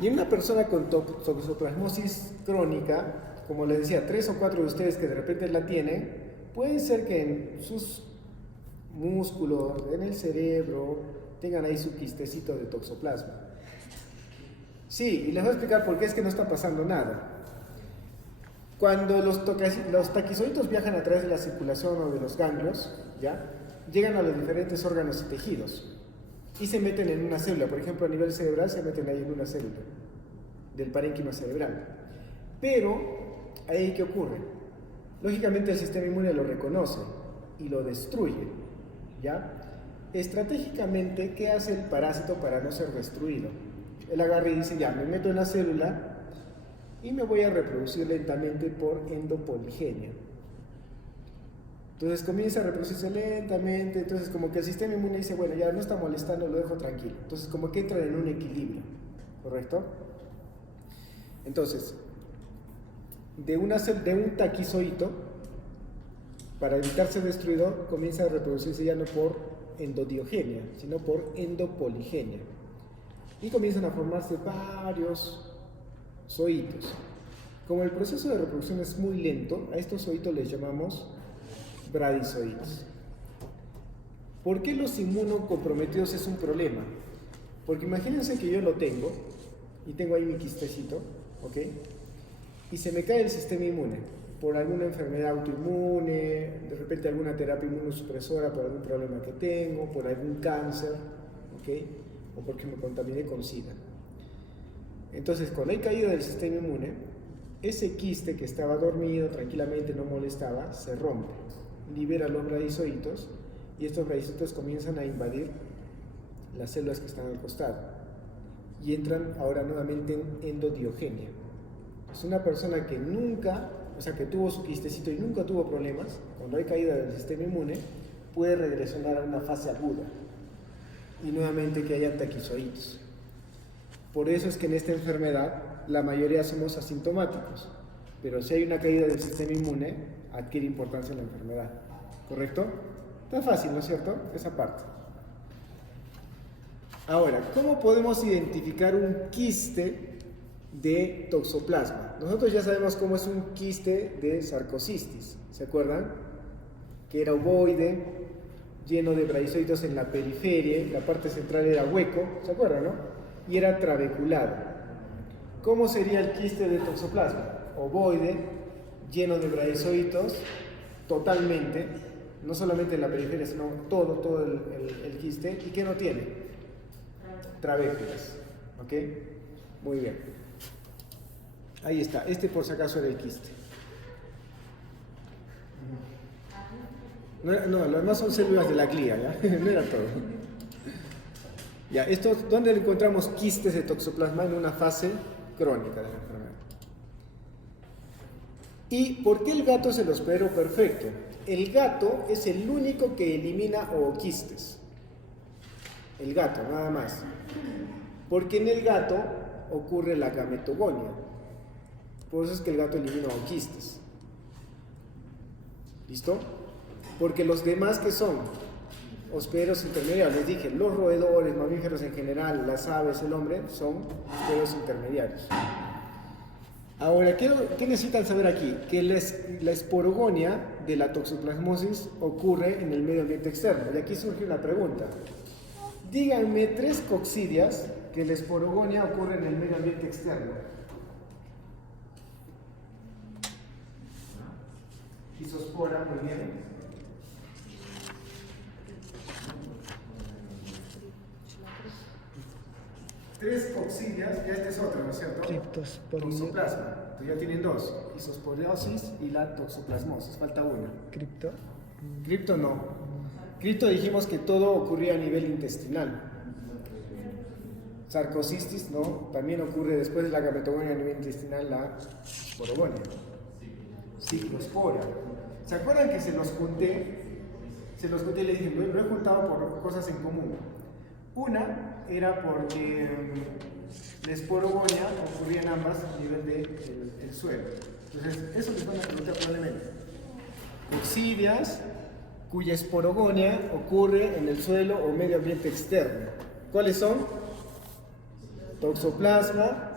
Y en una persona con toxoplasmosis crónica, como les decía, 3 o 4 de ustedes que de repente la tienen, puede ser que en sus músculos, en el cerebro, tengan ahí su quistecito de toxoplasma. Sí, y les voy a explicar por qué es que no está pasando nada. Cuando los taquizoitos viajan a través de la circulación o de los ganglios, ¿ya? Llegan a los diferentes órganos y tejidos y se meten en una célula. Por ejemplo, a nivel cerebral se meten ahí en una célula del parénquima cerebral. Pero, ¿ahí qué ocurre? Lógicamente el sistema inmune lo reconoce y lo destruye, ¿ya? Estratégicamente, ¿qué hace el parásito para no ser destruido? Él agarra y dice, ya, me meto en la célula y me voy a reproducir lentamente por endopoligenia. Entonces comienza a reproducirse lentamente, entonces como que el sistema inmune dice, bueno, ya no está molestando, lo dejo tranquilo. Entonces como que entra en un equilibrio, ¿correcto? Entonces, de un taquizoito, para evitar ser destruido, comienza a reproducirse ya no por endodiogenia, sino por endopoligenia. Y comienzan a formarse varios zoitos. Como el proceso de reproducción es muy lento, a estos zoitos les llamamos bradizoides. ¿Por qué los inmunocomprometidos es un problema? Porque imagínense que yo lo tengo, y tengo ahí mi quistecito, ¿ok? Y se me cae el sistema inmune, por alguna enfermedad autoinmune, de repente alguna terapia inmunosupresora por algún problema que tengo, por algún cáncer, ¿ok? O porque me contaminé con SIDA. Entonces, cuando hay caída del sistema inmune, ese quiste que estaba dormido, tranquilamente, no molestaba, se rompe, libera los bradizoitos y estos bradizoitos comienzan a invadir las células que están al costado y entran ahora nuevamente en endodiogenia. Es una persona que nunca o sea que tuvo su quistecito y nunca tuvo problemas, cuando hay caída del sistema inmune, puede regresar a una fase aguda y nuevamente que haya taquizoides. Por eso es que en esta enfermedad la mayoría somos asintomáticos, pero si hay una caída del sistema inmune, adquiere importancia la enfermedad. ¿Correcto? Está fácil, ¿no es cierto? Esa parte. Ahora, ¿cómo podemos identificar un quiste de toxoplasma? Nosotros ya sabemos cómo es un quiste de sarcocistis, ¿se acuerdan? Que era ovoide, lleno de brachizoides en la periferia, la parte central era hueco, ¿se acuerdan, no? Y era trabeculado. ¿Cómo sería el quiste de toxoplasma? Ovoide, lleno de brachizoides, totalmente, no solamente en la periferia, sino todo el quiste. ¿Y qué no tiene? Trabéculas, ¿ok? Muy bien. Ahí está, este por si acaso era el quiste. No, lo demás son células de la glía, ¿ya? No era todo. Ya, esto, ¿dónde encontramos quistes de toxoplasma? En una fase crónica de la enfermedad. ¿Y por qué el gato es el hospedero perfecto? El gato es el único que elimina ooquistes. El gato, nada más. Porque en el gato ocurre la gametogonia. Por eso es que el gato elimina ooquistes. ¿Listo? Porque los demás que son hospederos intermediarios, les dije, los roedores, mamíferos en general, las aves, el hombre, son hospederos intermediarios. Ahora, ¿qué necesitan saber aquí? Que la esporogonia de la toxoplasmosis ocurre en el medio ambiente externo. Y aquí surge una pregunta. Díganme 3 coccidias que la esporogonia ocurre en el medio ambiente externo. Isospora, muy bien. Tres coccidias, ya este es otro, ¿no es cierto? Criptosporidia. Toxoplasma. Entonces ya tienen 2, isosporiosis y la toxoplasmosis, falta una. Cripto. Cripto no. Cripto dijimos que todo ocurría a nivel intestinal. Sarcocistis no, también ocurre después de la gametogonia a nivel intestinal la esporogonia. Ciclospora. ¿Se acuerdan que se los conté y les dije, lo he juntado por cosas en común? Una era porque la esporogonia ocurría en ambas a nivel del suelo. Entonces, eso les van a preguntar probablemente. Coccidias cuya esporogonia ocurre en el suelo o medio ambiente externo. ¿Cuáles son? Toxoplasma,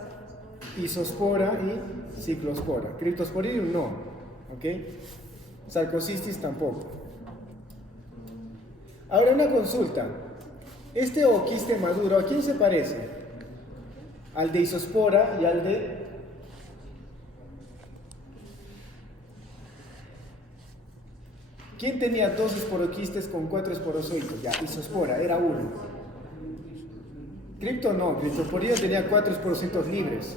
isospora y ciclospora. Cryptosporidium no, ¿ok? Sarcocistis tampoco. Ahora una consulta. Este ooquiste maduro, ¿a quién se parece? Al de isospora y al de... ¿Quién tenía 2 esporoquistes con 4 esporozoitos? Ya, isospora, era uno. Cripto no, Cryptosporidia tenía 4 esporocitos libres.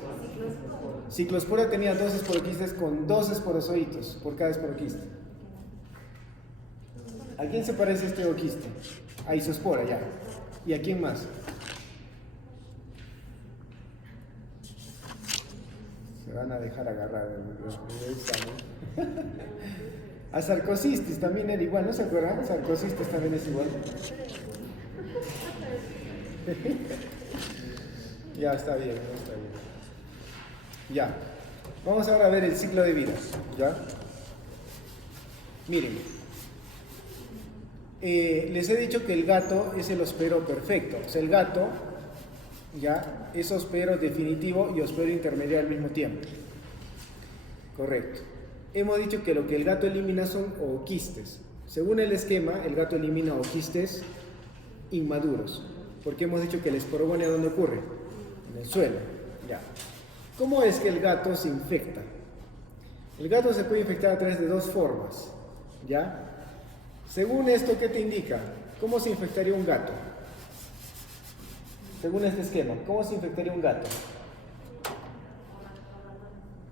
Ciclospora tenía 2 esporoquistes con 2 esporozoitos por cada esporoquiste. ¿A quién se parece este ooquiste? A isospora, ya. ¿Y a quién más? Se van a dejar agarrar el examen. A Sarcocistis también era igual, ¿no se acuerdan? Sarcocistis también es igual. Ya, está bien, está bien. Ya. Vamos ahora a ver el ciclo de vida. ¿Ya? Miren. Les he dicho que el gato es el hospedero perfecto. O sea, el gato ya es hospedero definitivo y hospedero intermediario al mismo tiempo. Correcto. Hemos dicho que lo que el gato elimina son ooquistes. Según el esquema, el gato elimina ooquistes inmaduros. Porque hemos dicho que la esporogonia, ¿dónde ocurre? En el suelo. Ya. ¿Cómo es que el gato se infecta? El gato se puede infectar a través de 2 formas. ¿Ya? Según esto, ¿qué te indica? ¿Cómo se infectaría un gato? Según este esquema, ¿cómo se infectaría un gato?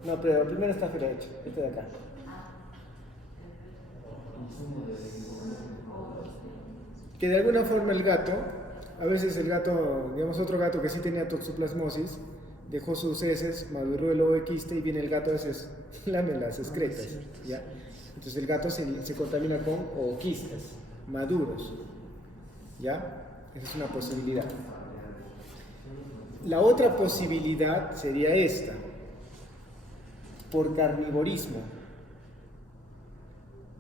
No, pero primero está derecho, este de acá. Que de alguna forma el gato, a veces el gato, digamos otro gato que sí tenía toxoplasmosis, dejó sus heces, maduró el ooquiste y viene el gato, a veces lame las excretas, ¿ya? Entonces el gato se contamina con ooquistes maduros, ¿ya? Esa es una posibilidad. La otra posibilidad sería esta, por carnivorismo.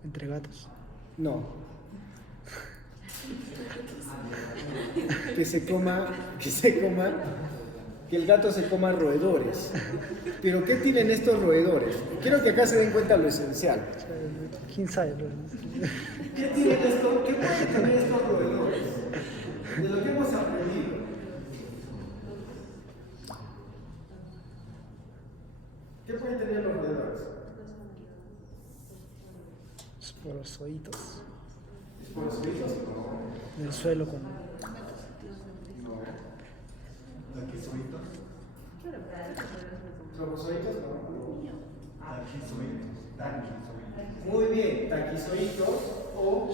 Entre gatos. No. Que el gato se coma roedores. Pero ¿qué tienen estos roedores? Quiero que acá se den cuenta lo esencial. ¿Quién sabe? ¿Qué tienen esto? ¿Qué pueden tener estos roedores? De lo que hemos aprendido. ¿Qué pueden tener los roedores? Esporozoitos. ¿Esporozoitos? En el suelo con... ¿Tropozoitos? No. Muy bien, taquizoitos o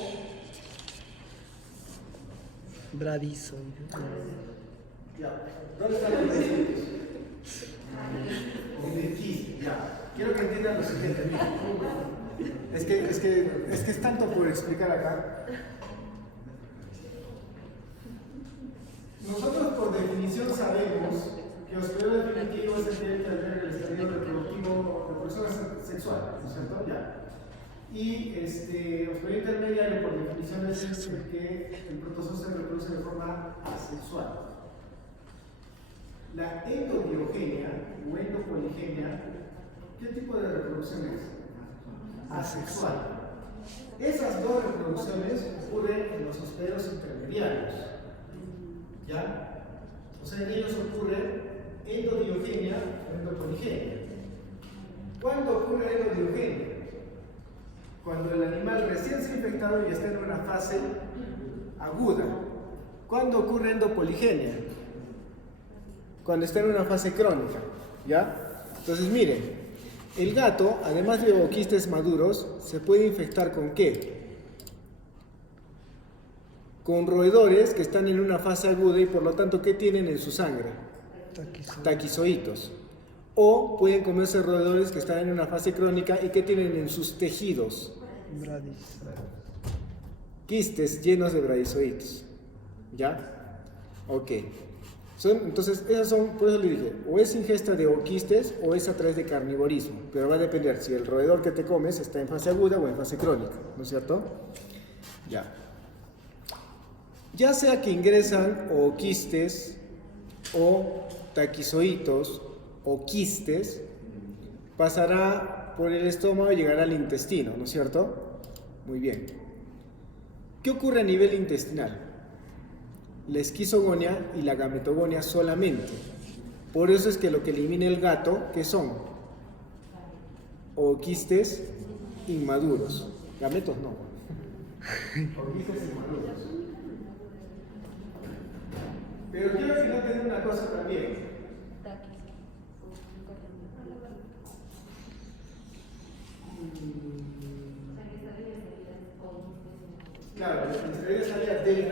Bradizoides. ya. ¿Dónde están los taquizoitos? En el quiste, ya. Quiero que entiendan lo siguiente. Es que es tanto por explicar acá. Nosotros por definición sabemos que hospedero definitivo es aquel que alberga el estadio reproductivo, reproducción sexual, ¿no es cierto? Ya. Y hospedero intermediario por definición es el que el protozoo se reproduce de forma asexual. La endodiogenia o endopoligenia, ¿qué tipo de reproducción es? Asexual. Esas dos reproducciones ocurren en los hospederos intermediarios. ¿Ya? O sea, en ellos ocurre endodiogenia o endopoligenia. ¿Cuándo ocurre endodiogenia? Cuando el animal recién se ha infectado y está en una fase aguda. ¿Cuándo ocurre endopoligenia? Cuando está en una fase crónica. ¿Ya? Entonces, miren, el gato, además de ooquistes maduros, se puede infectar ¿con qué? Con roedores que están en una fase aguda y por lo tanto, ¿qué tienen en su sangre? Taquizoitos. O pueden comerse roedores que están en una fase crónica y ¿qué tienen en sus tejidos? Quistes llenos de bradizoitos. ¿Ya? Ok. Entonces, esas son, por eso le dije, o es ingesta de ooquistes o es a través de carnivorismo. Pero va a depender si el roedor que te comes está en fase aguda o en fase crónica. ¿No es cierto? Ya. Ya sea que ingresan ooquistes o taquizoitos o quistes, pasará por el estómago y llegará al intestino, ¿no es cierto? Muy bien. ¿Qué ocurre a nivel intestinal? La esquizogonia y la gametogonia solamente. Por eso es que lo que elimina el gato, ¿qué son? Ooquistes inmaduros. Gametos no. Ooquistes inmaduros. Pero quiero que noten una cosa también. Claro, las estrellas salidas del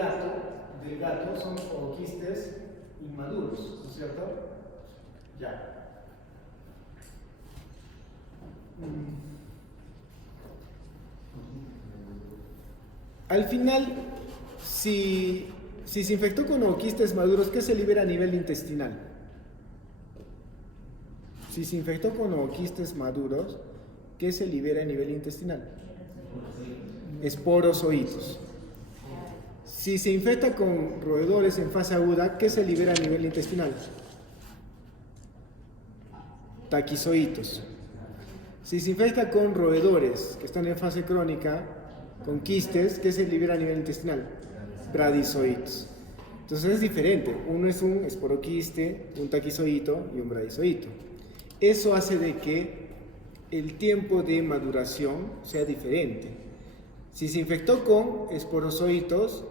gato son ooquistes inmaduros, ¿no es cierto? Ya. Al final, si se infectó con ooquistes maduros, ¿qué se libera a nivel intestinal? Si se infectó con ooquistes maduros, ¿qué se libera a nivel intestinal? Esporozoitos. Si se infecta con roedores en fase aguda, ¿qué se libera a nivel intestinal? Taquizoitos. Si se infecta con roedores que están en fase crónica, con quistes, ¿qué se libera a nivel intestinal? Bradizoitos. Entonces es diferente. Uno es un esporoquiste, un taquizoito y un bradizoito. Eso hace de que el tiempo de maduración sea diferente. Si se infectó con esporozoitos,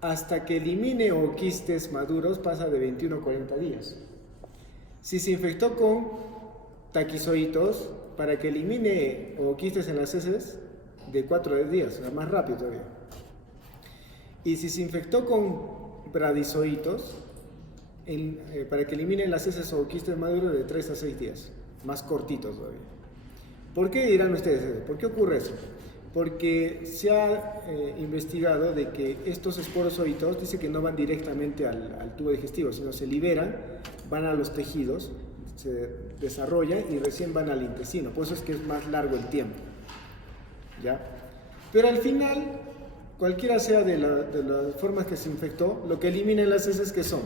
hasta que elimine ooquistes maduros pasa de 21 a 40 días. Si se infectó con taquizoitos, para que elimine ooquistes en las heces, de 4 a 10 días, o sea, más rápido todavía. Y si se infectó con bradizoitos, para que eliminen las heces o quistes maduros de 3 a 6 días, más cortitos todavía. ¿Por qué dirán ustedes eso? ¿Por qué ocurre eso? Porque se ha investigado de que estos esporozoitos dice que no van directamente al tubo digestivo, sino se liberan, van a los tejidos, se desarrollan y recién van al intestino. Por eso es que es más largo el tiempo. ¿Ya? Pero al final, cualquiera sea de las formas que se infectó, lo que eliminen las heces que son,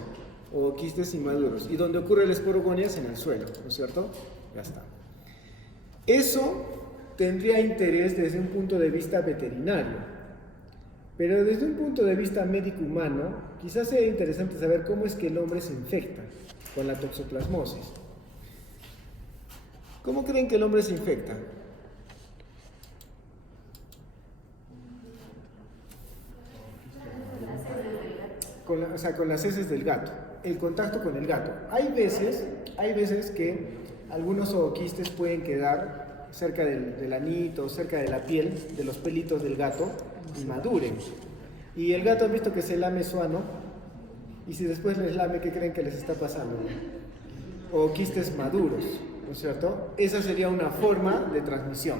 o quistes inmaduros. Y donde ocurre la esporogonia es en el suelo, ¿no es cierto? Ya está. Eso tendría interés desde un punto de vista veterinario, pero desde un punto de vista médico humano, quizás sea interesante saber cómo es que el hombre se infecta con la toxoplasmosis. ¿Cómo creen que el hombre se infecta? Con las heces del gato, el contacto con el gato. Hay veces que algunos zooquistes pueden quedar cerca del anito, cerca de la piel, de los pelitos del gato, y maduren. Y el gato ha visto que se lame su ano, y si después les lame, ¿qué creen que les está pasando? O quistes maduros, ¿no es cierto? Esa sería una forma de transmisión.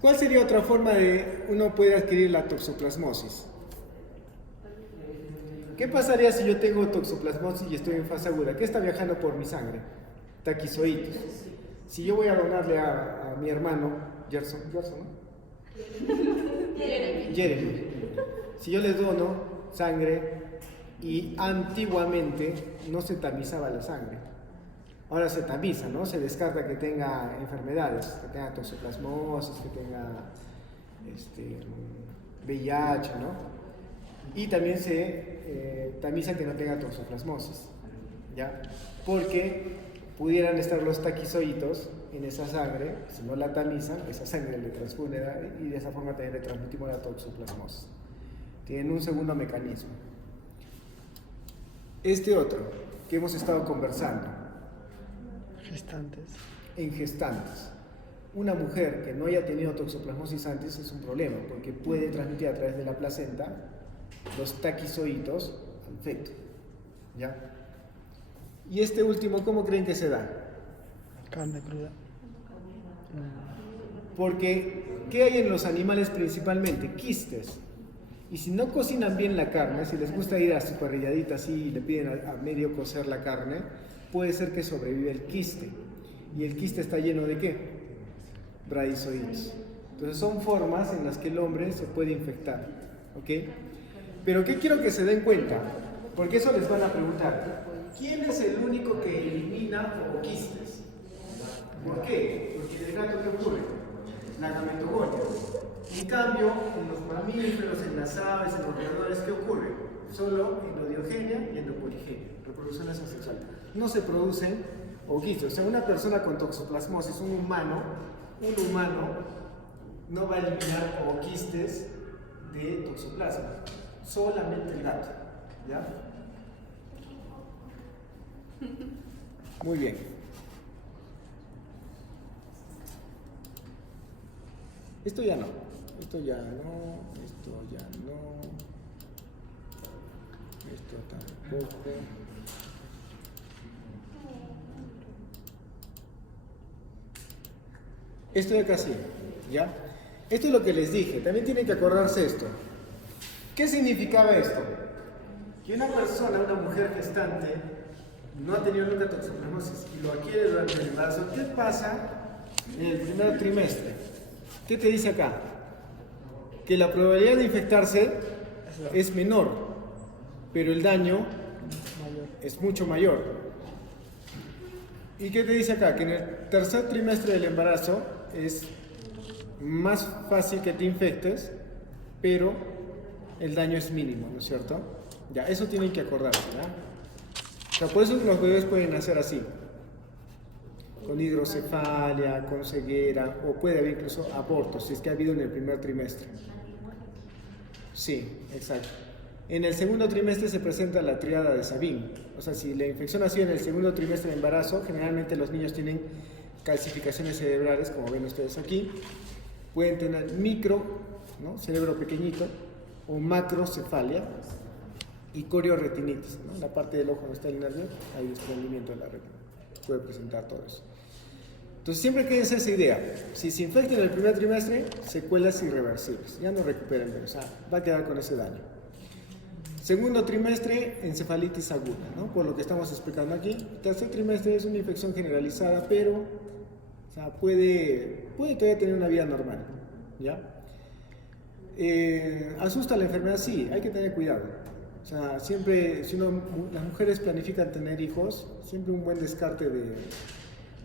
¿Cuál sería otra forma de uno puede adquirir la toxoplasmosis? ¿Qué pasaría si yo tengo toxoplasmosis y estoy en fase aguda? ¿Qué está viajando por mi sangre? Taquizoides. Si yo voy a donarle a mi hermano, Gerson, ¿no? Jeremy. Si yo le dono sangre y antiguamente no se tamizaba la sangre. Ahora se tamiza, ¿no? Se descarta que tenga enfermedades, que tenga toxoplasmosis, que tenga VIH, ¿no? Y también se tamiza que no tenga toxoplasmosis, ¿ya? Porque pudieran estar los taquizoitos en esa sangre, si no la tamizan, esa sangre le transfunde y de esa forma también le transmitimos la toxoplasmosis. Tienen un segundo mecanismo. Este otro, que hemos estado conversando. Gestantes. En gestantes. Una mujer que no haya tenido toxoplasmosis antes es un problema, porque puede transmitir a través de la placenta los taquizoitos al feto, ¿ya? Y este último, ¿cómo creen que se da? Carne cruda. Porque, ¿qué hay en los animales principalmente? Quistes. Y si no cocinan bien la carne, si les gusta ir a su parrilladita así y le piden a medio cocer la carne, puede ser que sobrevive el quiste. ¿Y el quiste está lleno de qué? Bradizoides. Entonces son formas en las que el hombre se puede infectar, ¿ok? Pero ¿qué quiero que se den cuenta? Porque eso les van a preguntar. ¿Quién es el único que elimina ooquistes? ¿Por qué? Porque en el gato, ¿qué ocurre? La gametogonia. En cambio, en los mamíferos, en las aves, en los roedores, ¿qué ocurre? Solo endodiogenia y endopoligenia, reproducción asexual. No se producen ooquistes. O sea, una persona con toxoplasmosis, un humano no va a eliminar ooquistes de toxoplasma. Solamente el gato, ¿ya? Muy bien. Esto ya no, esto tampoco. Esto de acá sí, ¿ya? Esto es lo que les dije, también tienen que acordarse esto. ¿Qué significaba esto? Que una persona, una mujer gestante, no ha tenido nunca toxoplasmosis y lo adquiere durante el embarazo. ¿Qué pasa en el primer trimestre? ¿Qué te dice acá? Que la probabilidad de infectarse es menor, pero el daño es mucho mayor. ¿Y qué te dice acá? Que en el tercer trimestre del embarazo es más fácil que te infectes, pero el daño es mínimo, ¿no es cierto? Ya, eso tienen que acordarse, ¿ya? O sea, por eso los bebés pueden nacer así, con hidrocefalia, con ceguera, o puede haber incluso abortos, si es que ha habido en el primer trimestre. Sí, exacto. En el segundo trimestre se presenta la tríada de Sabin. O sea, si la infección ha sido en el segundo trimestre de embarazo, generalmente los niños tienen calcificaciones cerebrales, como ven ustedes aquí. Pueden tener micro, ¿no? Cerebro pequeñito, o macrocefalia, y corioretinitis, ¿no? En la parte del ojo donde está el nervio, hay desprendimiento de la retina. Puede presentar todo eso. Entonces siempre quédense esa idea. Si se infecta en el primer trimestre, secuelas irreversibles. Ya no recuperen, o sea, va a quedar con ese daño. Segundo trimestre, encefalitis aguda, ¿no? Por lo que estamos explicando aquí. Tercer trimestre es una infección generalizada, pero o sea, puede todavía tener una vida normal, ¿ya? ¿Asusta la enfermedad? Sí, hay que tener cuidado. O sea, siempre, si las mujeres planifican tener hijos, siempre un buen descarte de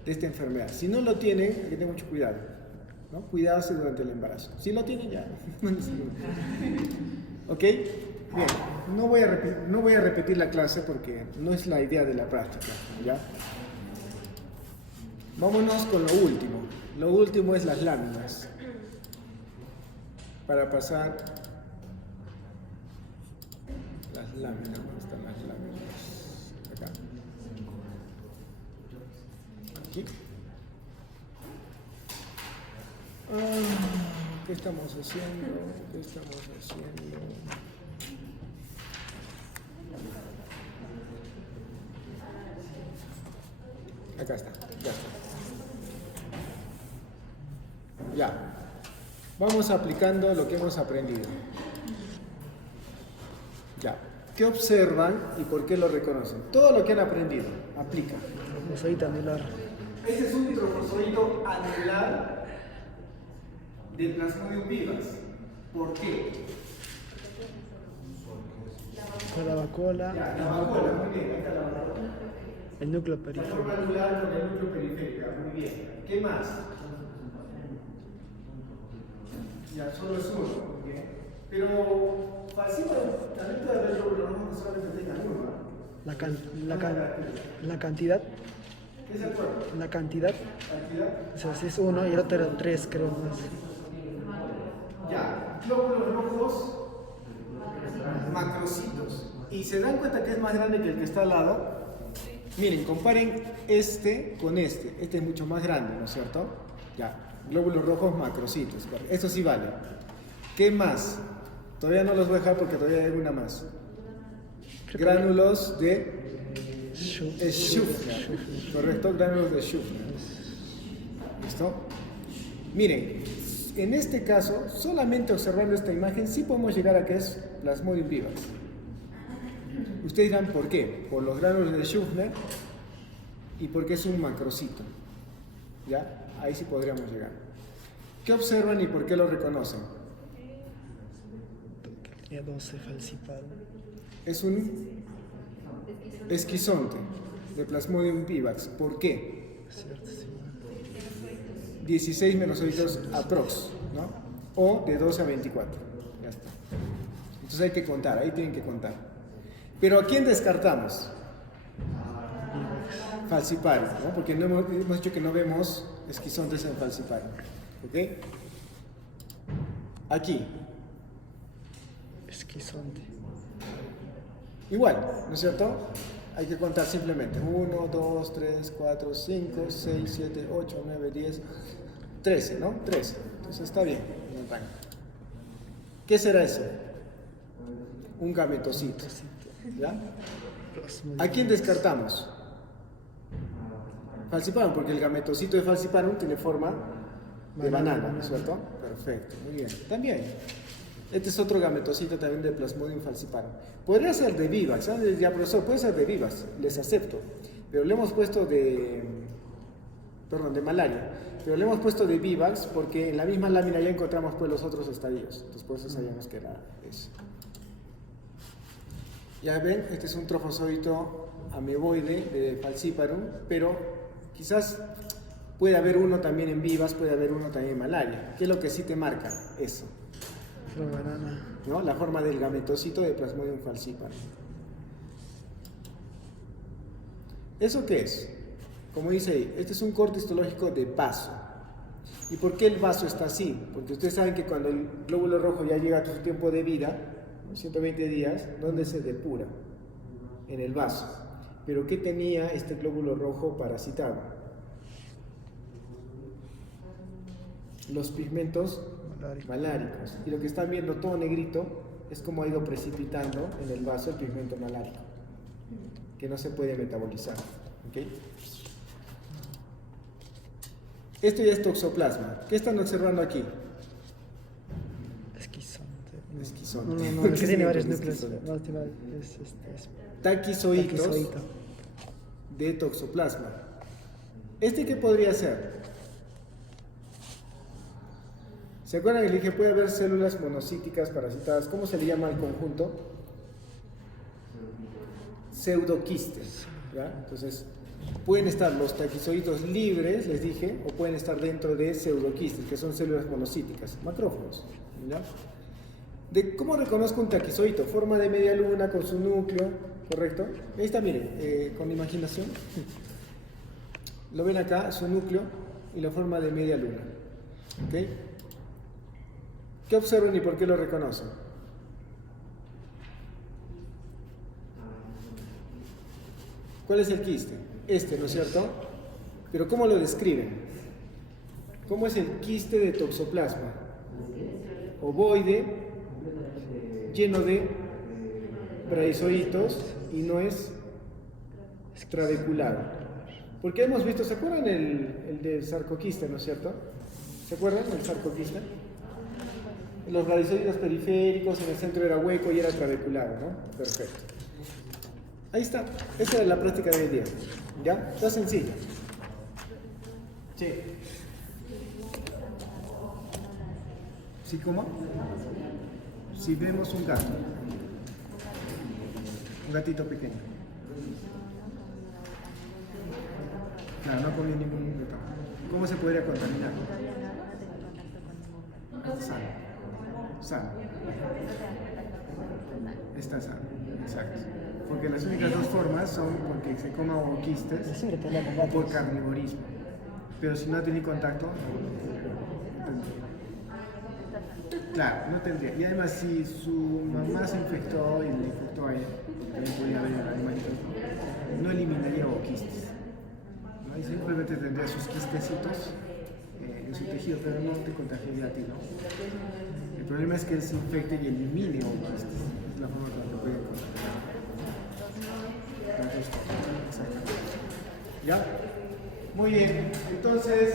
esta enfermedad. Si no lo tienen, hay que tener mucho cuidado, ¿no? Cuidarse durante el embarazo. Si lo tienen, ya. ¿Ok? Bien, no voy a repetir la clase porque no es la idea de la práctica, ¿ya? Vámonos con lo último. Lo último es las láminas. Para pasar las láminas. ¿Dónde están las láminas? Acá. Aquí. ¿Qué estamos haciendo? ¿Qué estamos haciendo? Acá está, ya está. Ya. Vamos aplicando lo que hemos aprendido. Ya. ¿Qué observan y por qué lo reconocen? Todo lo que han aprendido, aplica. Trofozoito anular. Este es un trofozoito anular de Plasmodium vivax. ¿Por qué? Clavacola. Ya, la vacuola, muy bien, ahí está la vacuola. El núcleo La periférico. forma anular con el núcleo periférico, muy bien. ¿Qué más? Ya, solo es uno, muy bien. Pero falsíparo también puede haber lóbulo rojo que solamente tenga uno, ¿no? La cantidad. ¿Qué es el cuerpo? La cantidad. ¿Cantidad? O sea, si es uno y el otro era tres, creo más. Ya, glóbulos rojos macrocitos. ¿Y se dan cuenta que es más grande que el que está al lado? Miren, comparen este con este. Este es mucho más grande, ¿no es cierto? Ya, glóbulos rojos macrocitos. Esto sí vale. ¿Qué más? Todavía no los voy a dejar porque todavía hay una más. Gránulos de Schüffler. Correcto, gránulos de Schüffler. ¿Listo? Miren, en este caso, solamente observando esta imagen, sí podemos llegar a que es Plasmodium vivax. Ustedes dirán, ¿por qué? Por los gránulos de Schüffler y porque es un macrocito. ¿Ya? Ahí sí podríamos llegar. ¿Qué observan y por qué lo reconocen? Tenía 12 falsiparon. Es un esquizonte de Plasmodium vivax. ¿Por qué? Cierto, sí. 16 melanocytos aprox, ¿no? O de 12 a 24. Ya está. Entonces hay que contar, ahí tienen que contar. Pero ¿a quién descartamos? Falciparum, ¿no? Porque no hemos dicho que no vemos esquizontes en falciparum. ¿Ok? Aquí. Esquizonte. Igual, ¿no es cierto? Hay que contar simplemente. 1, 2, 3, 4, 5, 6, 7, 8, 9, 10, 13, ¿no? 13. Entonces está bien. ¿Qué será eso? Un gametocito. ¿Ya? ¿A quién descartamos? Falciparum, porque el gametocito de falciparum tiene forma de banana, ¿no es cierto? Perfecto, muy bien. También. Este es otro gametocito también de Plasmodium falciparum. Podría ser de vivax, ¿sabes? Ya, profesor, puede ser de vivax, les acepto. Pero le hemos puesto de malaria. Pero le hemos puesto de vivax porque en la misma lámina ya encontramos pues los otros estadios. Entonces por eso sabíamos que era eso. Ya ven, este es un trofozoito ameboide de falciparum, pero quizás puede haber uno también en vivas, puede haber uno también en malaria. ¿Qué es lo que sí te marca? Eso. Banana. ¿No? La forma del gametocito de Plasmodium falciparum. ¿Eso qué es? Como dice ahí, este es un corte histológico de vaso. ¿Y por qué el vaso está así? Porque ustedes saben que cuando el glóbulo rojo ya llega a su tiempo de vida, 120 días, ¿dónde se depura? En el vaso. ¿Pero qué tenía este glóbulo rojo parasitado? Los pigmentos maláricos. Y lo que están viendo todo negrito es como ha ido precipitando en el vaso el pigmento malárico, que no se puede metabolizar. ¿Ok? Esto ya es toxoplasma. ¿Qué están observando aquí? Esquizonte. Esquizonte. No, es que tiene varios ¿Qué núcleos. esquizonte? No, es Taquizoitos taquizoito. de toxoplasma. ¿Este qué podría ser? ¿Se acuerdan que le dije puede haber células monocíticas parasitadas? ¿Cómo se le llama al conjunto? Pseudoquistes. ¿Ya? Entonces, pueden estar los taquizoitos libres, les dije, o pueden estar dentro de pseudoquistes, que son células monocíticas, macrófagos. ¿Ya? ¿Cómo reconozco un taquizoito? Forma de media luna con su núcleo, ¿correcto? Ahí está, miren, con imaginación. Lo ven acá, su núcleo y la forma de media luna. ¿Ok? ¿Qué observan y por qué lo reconocen? ¿Cuál es el quiste? Este, ¿no es cierto? Pero ¿cómo lo describen? ¿Cómo es el quiste de toxoplasma? Ovoide, lleno de braizoitos y no es trabeculado. Porque hemos visto, ¿se acuerdan el del sarcoquista, ¿no es cierto? ¿Se acuerdan del sarcoquista? Los radizoides periféricos, en el centro era hueco y era trabeculado, ¿no? Perfecto. Ahí está. Esa es la práctica de hoy día. ¿Ya? Está sencillo. Sí. ¿Sí cómo? Si vemos un gato. Un gatito pequeño. Claro, no comió ningún gato. ¿Cómo se podría contaminar? Sano. Sano. Está sano, exacto. Porque las únicas dos formas son porque se coma ovoquistes o por carnivorismo. Pero si no tiene contacto, no tendría. Claro, no tendría. Y además, si su mamá se infectó y le infectó a ella, también podría haber el animalito, no eliminaría ovoquistes. ¿No? Y simplemente tendría sus quistecitos en su tejido, pero no te contagiaría a ti, ¿no? El problema es que él se infecte y elimine ovoquistes. Es la forma en que lo puede contagiar. Entonces, exactamente. ¿Ya? Muy bien. Entonces...